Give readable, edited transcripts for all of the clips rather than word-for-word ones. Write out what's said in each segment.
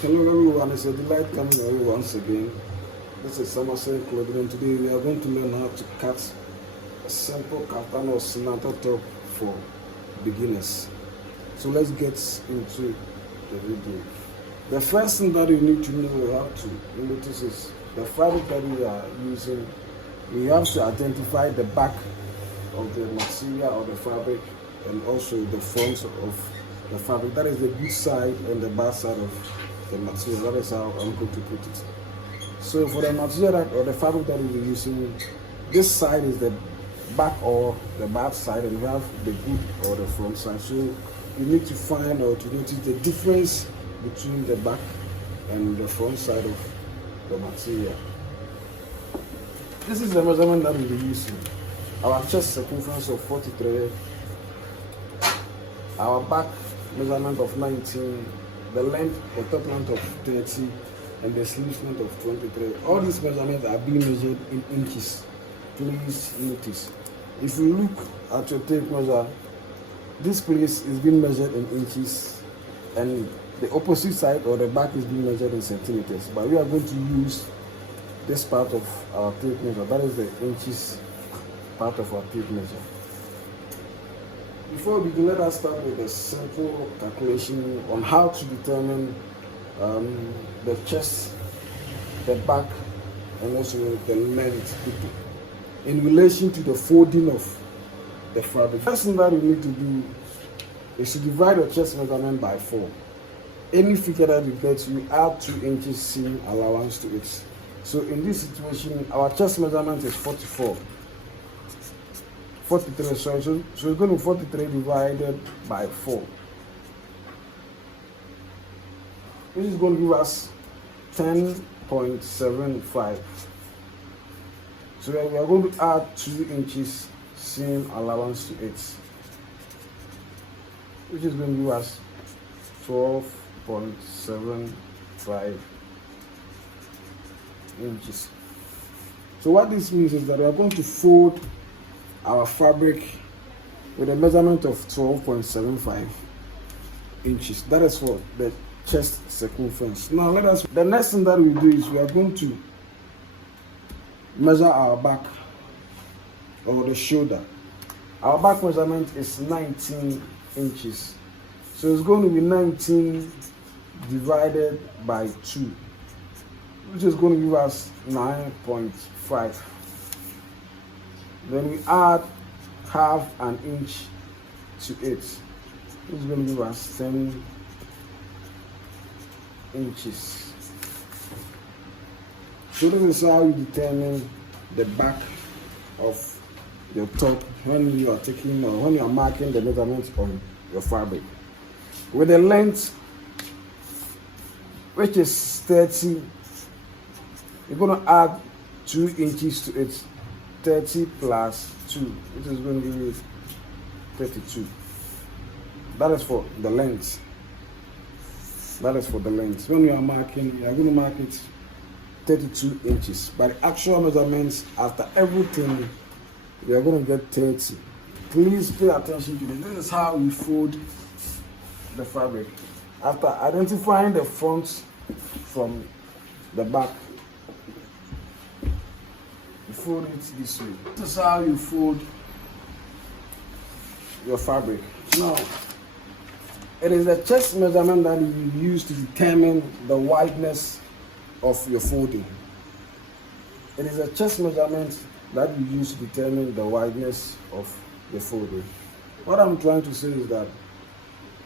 Hello everyone, it's a delight coming to you once again. This is Somerset Clothing and today we are going to learn how to cut a simple kaftan or sonata top for beginners. So let's get into the video. The first thing that you need to know how to notice is the fabric that we are using. We have to identify the back of the material or the fabric and also the front of the fabric. That is the good side and the bad side of the material. That is how I'm going to put it. So for the material or the fabric that we'll be using, this side is the back or the bad side, and we have the good or the front side. So you need to find or to notice the difference between the back and the front side of the material. This is the measurement that we'll be using. Our chest circumference of 43, our back measurement of 19, the length, the top length of 30, and the sleeve length of 23. All these measurements are being measured in inches. Please notice. If you look at your tape measure, this place is being measured in inches, and the opposite side or the back is being measured in centimeters. But we are going to use this part of our tape measure. That is the inches part of our tape measure. Before we begin, let us start with a simple calculation on how to determine the chest, the back, and also the length in relation to the folding of the fabric. The first thing that you need to do is to divide your chest measurement by 4. Any figure that you get, you add 2 inches seam allowance to it. So in this situation, our chest measurement is 43, sorry, so it's going to be 43 divided by 4. This is going to give us 10.75. So we are going to add 2 inches seam allowance to it, which is going to give us 12.75 inches. So what this means is that we are going to fold our fabric with a measurement of 12.75 inches. That is for the chest circumference. Now the next thing that we do is we are going to measure our back or the shoulder. Our back measurement is 19 inches. So it's going to be 19 divided by 2, which is going to give us 9.5. Then we add half an inch to it, which is going to give us 10 inches. So this is how you determine the back of your top when you are taking or when you are marking the measurements on your fabric. With the length, which is 30, you're going to add 2 inches to it. 30 plus 2, which is going to give you 32. That is for the length. That is for the length. When you are marking, you are going to mark it 32 inches. But the actual measurements after everything, you are going to get 30. Please pay attention to this. This is how we fold the fabric. After identifying the front from the back, you fold it this way. This is how you fold your fabric. Now, it is the chest measurement that you use to determine the wideness of your folding. It is a chest measurement that you use to determine the wideness of your folding. What I'm trying to say is that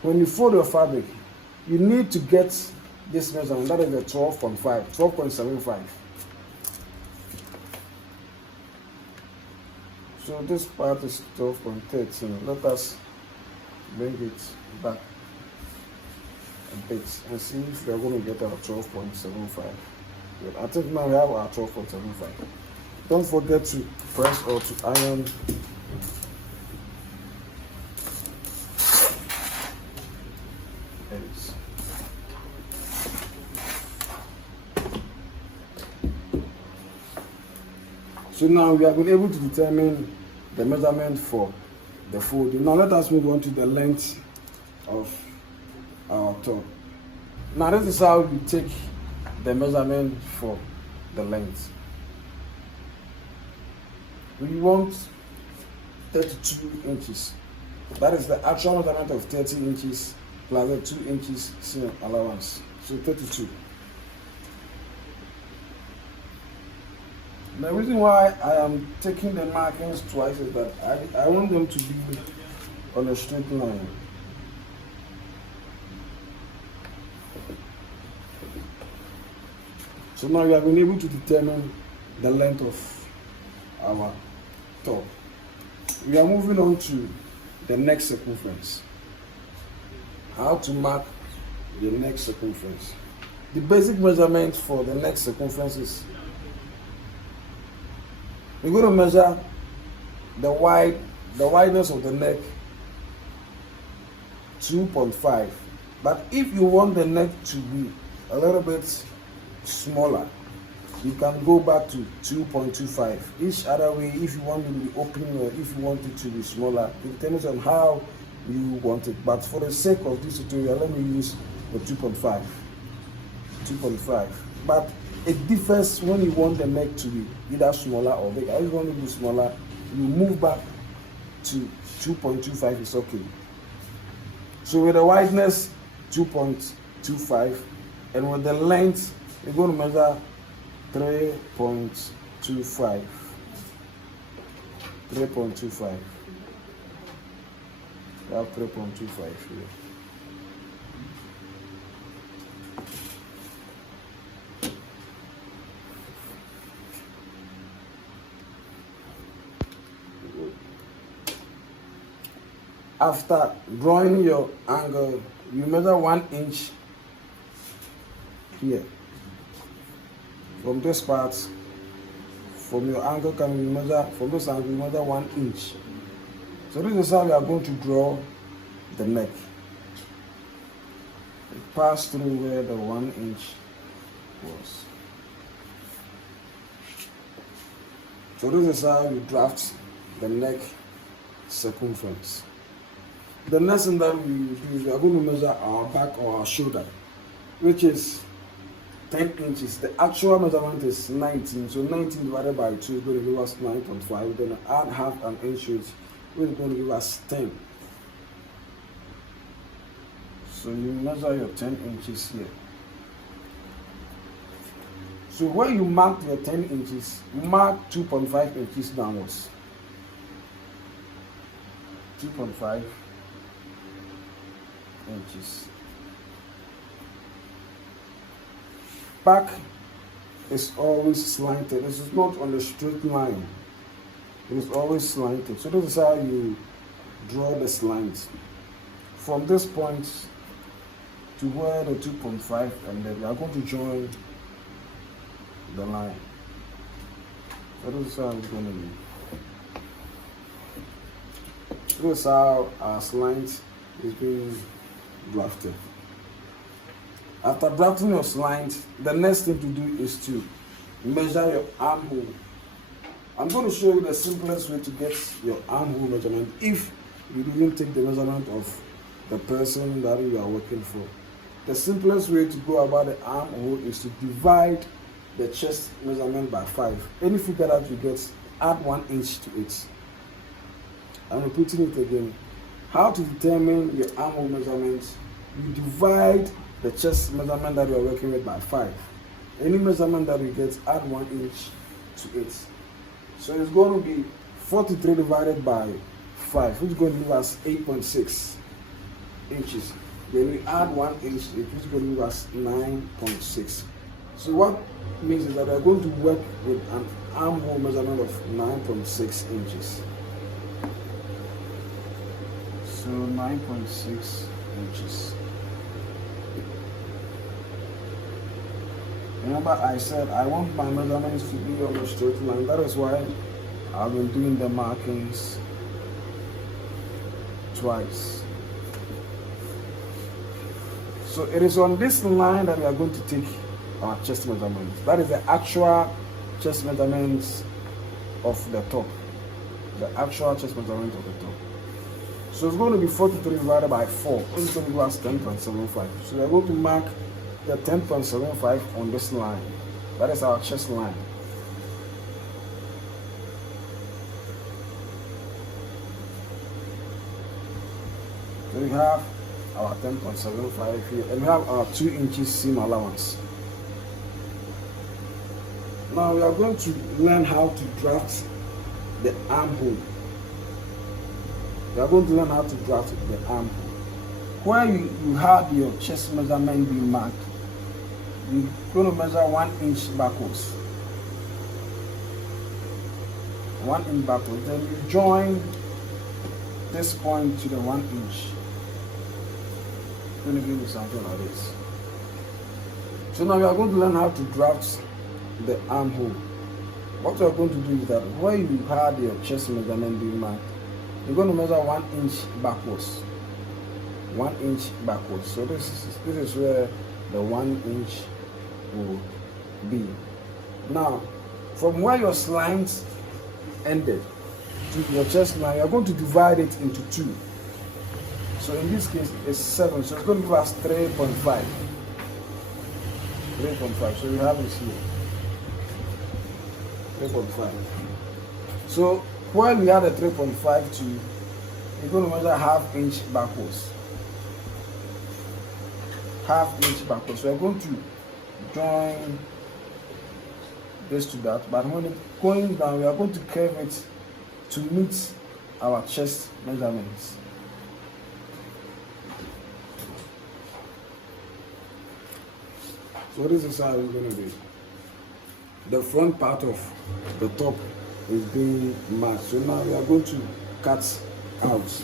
when you fold your fabric, you need to get this measurement. That is the 12.75. So this part is 12.13. Let us bring it back a bit and see if we are going to get our 12.75. I think now we have our 12.75. Don't forget to press or to iron ends. So now we are able to determine the measurement for the folding. Now let us move on to the length of our top. Now this is how you take the measurement for the length. We want 32 inches. That is the actual measurement of 30 inches plus the 2 inches seam allowance. So 32. The reason why I am taking the markings twice is that I want them to be on a straight line. So now we have been able to determine the length of our top. We are moving on to the neck circumference. How to mark the neck circumference. The basic measurement for the neck circumference is we're going to measure the wideness of the neck 2.5. But if you want the neck to be a little bit smaller, you can go back to 2.25. Each other way, if you want it to be open or if you want it to be smaller, it depends on how you want it. But for the sake of this tutorial, let me use the 2.5. 2.5. But it differs when you want the neck to be either smaller or bigger. If you want it to be smaller, you move back to 2.25 is okay. So with the wideness 2.25 and with the length, we're going to measure 3.25. 3.25. We have 3.25 here. After drawing your angle, you measure 1 inch here. From this part, from your angle, can you measure from this angle? You measure 1 inch. So this is how we are going to draw the neck. It passed through where the 1 inch was. So this is how you draft the neck circumference. The next thing that we do is we are going to measure our back or our shoulder, which is 10 inches. The actual measurement is 19. So 19 divided by 2 is going to give us 9.5. We're going to add half an inch, which is going to give us 10. So you measure your 10 inches here. So when you mark your 10 inches, mark 2.5 inches downwards. 2.5 inches. Back is always slanted. This is not on a straight line. It is always slanted. So this is how you draw the slant. From this point to where the 2.5 and then we are going to join the line. So this is how it's going to be. This is how our slant is being drafted. After drafting your slant, the next thing to do is to measure your armhole. I'm going to show you the simplest way to get your armhole measurement if you didn't take the measurement of the person that you are working for. The simplest way to go about the armhole is to divide the chest measurement by 5. Any figure that you get, add 1 inch to it. I'm repeating it again. How to determine your armhole measurement? You divide the chest measurement that you are working with by 5. Any measurement that you get, add 1 inch to it. So it's going to be 43 divided by 5, which is going to give us 8.6 inches. Then we add 1 inch to it, which is going to give us 9.6. So what means is that we are going to work with an armhole measurement of 9.6 inches. So 9.6 inches. Remember I said I want my measurements to be on a straight line. That is why I've been doing the markings twice. So it is on this line that we are going to take our chest measurements. That is the actual chest measurements of the top. The actual chest measurement of the top. So it's going to be 43 divided by 4. It's going to give us 10.75. So we are going to mark the 10.75 on this line. That is our chest line. So we have our 10.75 here, and we have our 2 inches seam allowance. Now we are going to learn how to draft the armhole. We are going to learn how to draft the armhole. Where you have your chest measurement being marked, you're going to measure 1 inch backwards. 1 inch backwards. Then you join this point to the 1 inch. I'm going to give you something like this. So now we are going to learn how to draft the armhole. What you are going to do is that where you had your chest measurement being marked, you're going to measure 1 inch backwards. 1 inch backwards. So this is where the 1 inch will be. Now, from where your slines ended to your chest line, you're going to divide it into 2. So in this case, it's 7. So it's going to give us 3.5. 3.5. So you have this here. 3.5. So while we add a 3.5 to, you're going to measure ½ inch backwards. ½ inch backwards. So we're going to join this to that, but when it's going down, we are going to curve it to meet our chest measurements. So this is how it's going to be. The front part of the top is being marked. So now we are going to cut out.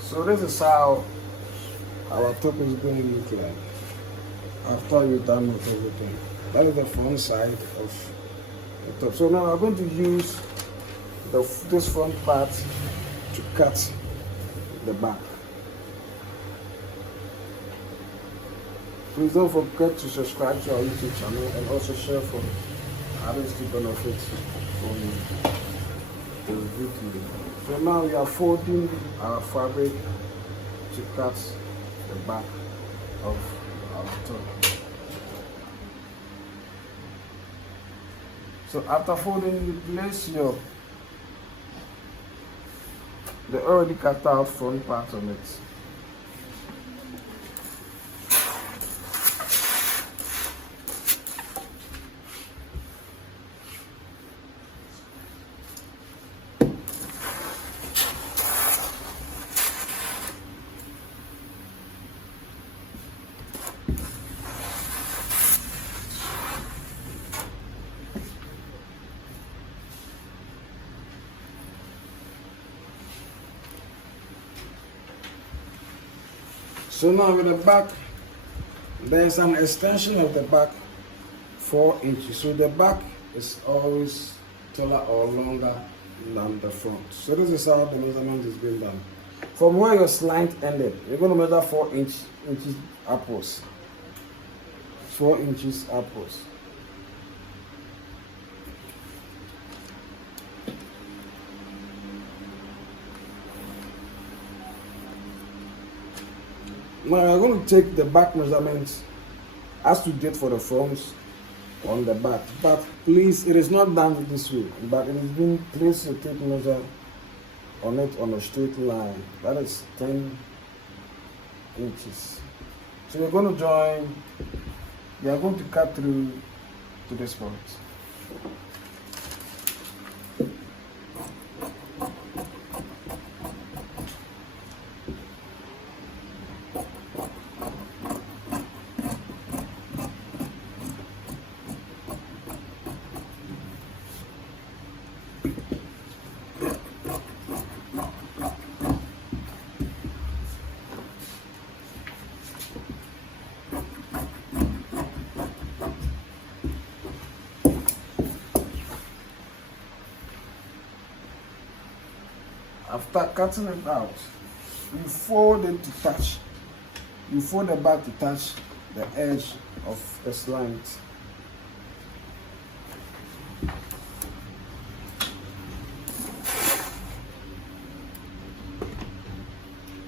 So this is how our top is going to look like after you're done with everything. That is the front side of the top. So now I'm going to use this front part to cut the back. Please don't forget to subscribe to our YouTube channel and also share for others to benefit from the video. So now we are folding our fabric to cut the back of our top. So after folding, you place the already cut out front part on it. So now with the back, there is an extension of the back 4 inches. So the back is always taller or longer than the front. So this is how the measurement is being done. From where your slant ended, you're going to measure 4 inches upwards. 4 inches upwards. Now we're going to take the back measurements as we did for the fronts on the back. But please, it is not done this way, but it is being placed a tape measure on it on a straight line. That is 10 inches. So we're going to join, we are going to cut through to this point. After cutting it out, you fold it to touch. You fold the back to touch the edge of the slant.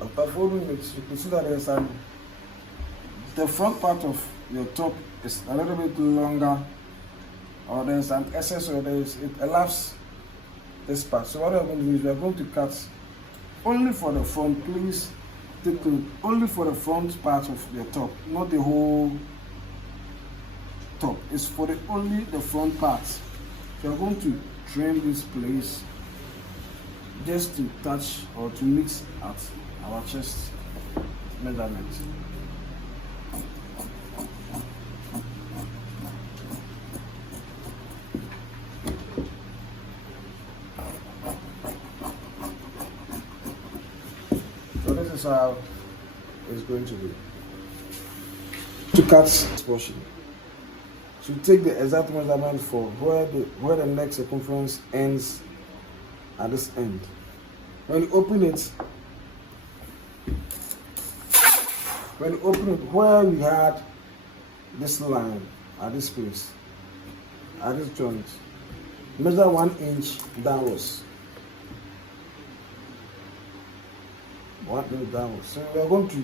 After folding it, you can see that the front part of your top is a little bit longer, or there's an excess, or it elapses this part. So what I'm going to do is we're going to cut only for the front. Please take note, only for the front part of your top, not the whole top. It's for only the front part. So we're going to trim this place just to touch or to mix at our chest measurement. So this is how it's going to be. To cut this portion, so take the exact measurement for where the neck circumference ends at this end. When you open it, where we had this line at this place, at this joint, measure 1 inch downwards. 1 inch downwards. So we are going to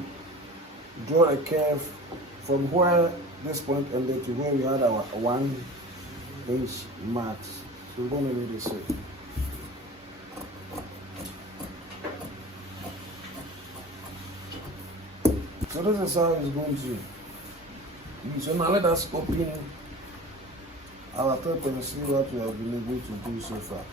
draw a curve from where this point ended to where we had our 1 inch mark. So we're going to do this way. So this is how it's going to be. So now let us open our top and see what we have been able to do so far.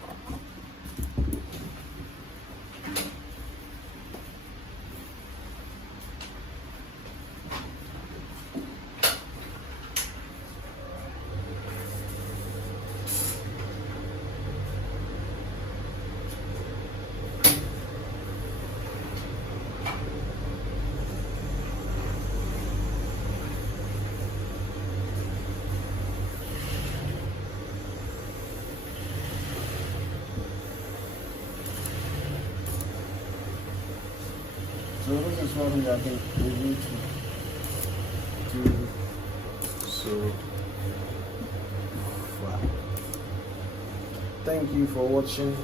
So this is what we are going to do so far. Thank you for watching.